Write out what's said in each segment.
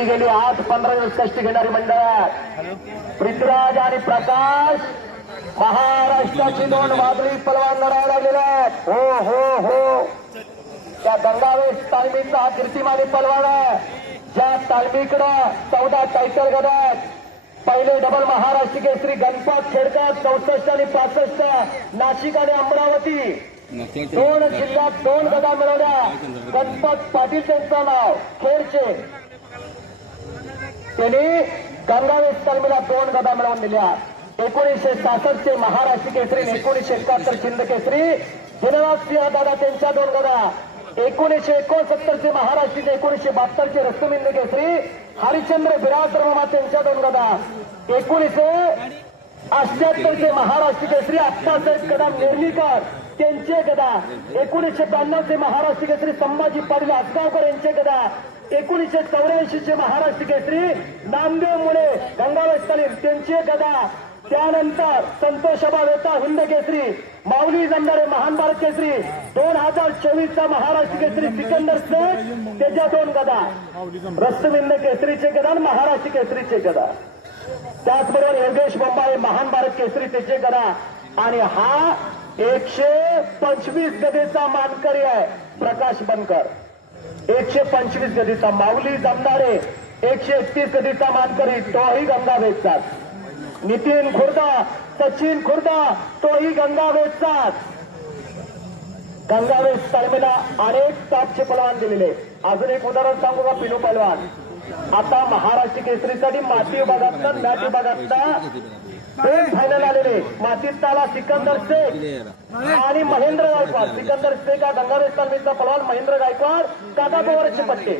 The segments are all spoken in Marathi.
कष्टी गेली 8-15 दिवस कष्टी घेणारी मंडळ पृथ्वीराज आणि प्रकाश महाराष्ट्राची दोन वादळी पलवान लढायला लागलेले आहेत. हो हो हो त्या गंगावेश तालमीचा हा कीर्तिमानी पलवान आहे. ज्या तालमीकडं 14 टायटल गदा आहेत. पहिले डबल महाराष्ट्र केसरी गणपत खेडकर 64 आणि 65, नाशिक आणि अमरावती दोन जिल्ह्यात 2 गदा मिळवल्या. गणपत पाटील त्यांचं नाव खेडचे, त्यांनी गंगावेश तालमीला 2 गदा मिळवून दिल्या. 1966 चे महाराष्ट्र केसरी, 1971 चिंद केसरी दिनराज सिंह दादा त्यांच्या 2 गदा. 1969 चे महाराष्ट्र, 1972 चे रस्तुमिंद केसरी हरिश्चंद्र बिराजदार मामा त्यांच्या 2 गदा. 1978 चे महाराष्ट्र केसरी अप्पासाहेब कदम निर्णीकर त्यांचे गदा. 1992 चे महाराष्ट्र केसरी संभाजी पाटील आसगावकर यांचे गदा. 1984 चे महाराष्ट्र केसरी नामदेव मुळे गंगावेश तालीम त्यांचे गदा. त्यानंतर संतोष वेता हिंद केसरी, माऊली जमदारे महान भारत केसरी, 2024 चा महाराष्ट्र केसरी सिकंदर शेख त्याच्या 2 गदा. रस्तमिंद केसरीचे गदा, महाराष्ट्र केसरीचे गदा. त्याचबरोबर योगेश बंबाळे महान भारत केसरी त्याचे गदा. आणि हा 125 गदेचा मानकरी आहे प्रकाश बनकर. 125 गदेचा. माऊली जमदारे 131 गदेचा मानकरी, तोही गंगावेशचाच. नितीन खुर्दा, सचिन खुर्दा तोही गंगावेशचाच. गंगावेश तालमीला अनेक टॉपचे पलवान दिलेले. अजून एक उदाहरण सांगू का? पिनू पलवान आता महाराष्ट्र केसरीसाठी माती विभागातनं मॅट विभागातनं फायनल आलेले. मातीत आला सिकंदर शेख आणि महेंद्र गायकवाड. सिकंदर शेख हा गंगावेश तालमीचा पलवान, महेंद्र गायकवाड काका पवारचे पट्टे.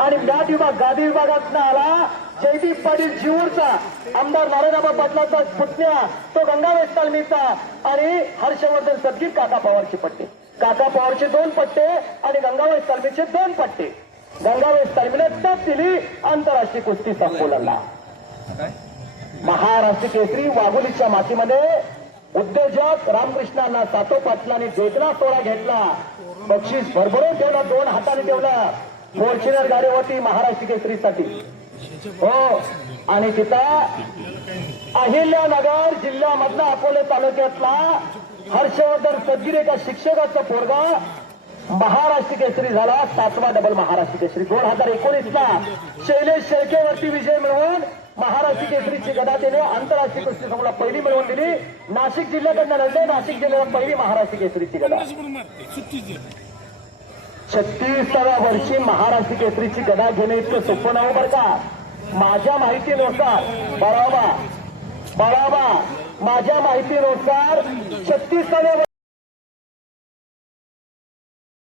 आणि मॅट विभाग गादी विभागातनं आला जयदीप पाटील जीवूरचा, आमदार नारायणबाबा पाटलाचा पुतण्या, तो गंगावेश तालमीचा. आणि हर्षवर्धन सदगीर काका पवारचे पट्टे. काका पवारचे 2 पट्टे आणि गंगावेश तालमीचे 2 पट्टे. गंगावेश तालमीने टप दिली आंतरराष्ट्रीय कुस्ती संकुलाला. महाराष्ट्र केसरी वाघोलीच्या मातीमध्ये उद्योजक रामकृष्णांना सातो पाटलांनी वेगळा सोहळा घेतला. बक्षीस भरभरून ठेवला, 2 हाताने ठेवला. फॉर्च्युनर गाडी होती महाराष्ट्र केसरीसाठी. हो, आणि तिथं अहिल्यानगर जिल्ह्यामधला अकोले तालुक्यातला हर्षवर्धन सदगीर एका शिक्षकाचा पोरगा महाराष्ट्र केसरी झाला. 7वा डबल महाराष्ट्र केसरी. 2019 ला शैलेश शेळकेवरती विजय मिळवून महाराष्ट्र केसरीची गदा त्याने आंतरराष्ट्रीय कुस्ती संकुला पहिली मिळवून दिली. नाशिक जिल्ह्याकडनं लढले. नाशिक जिल्ह्यात पहिली महाराष्ट्र केसरीची गदा. 36व्या वर्षी महाराष्ट्र केसरीची गदा घेणे इतकं सोपं नाही बरं का. माझ्या माहितीनुसार बरोबर माझ्या माहितीनुसार 36व्या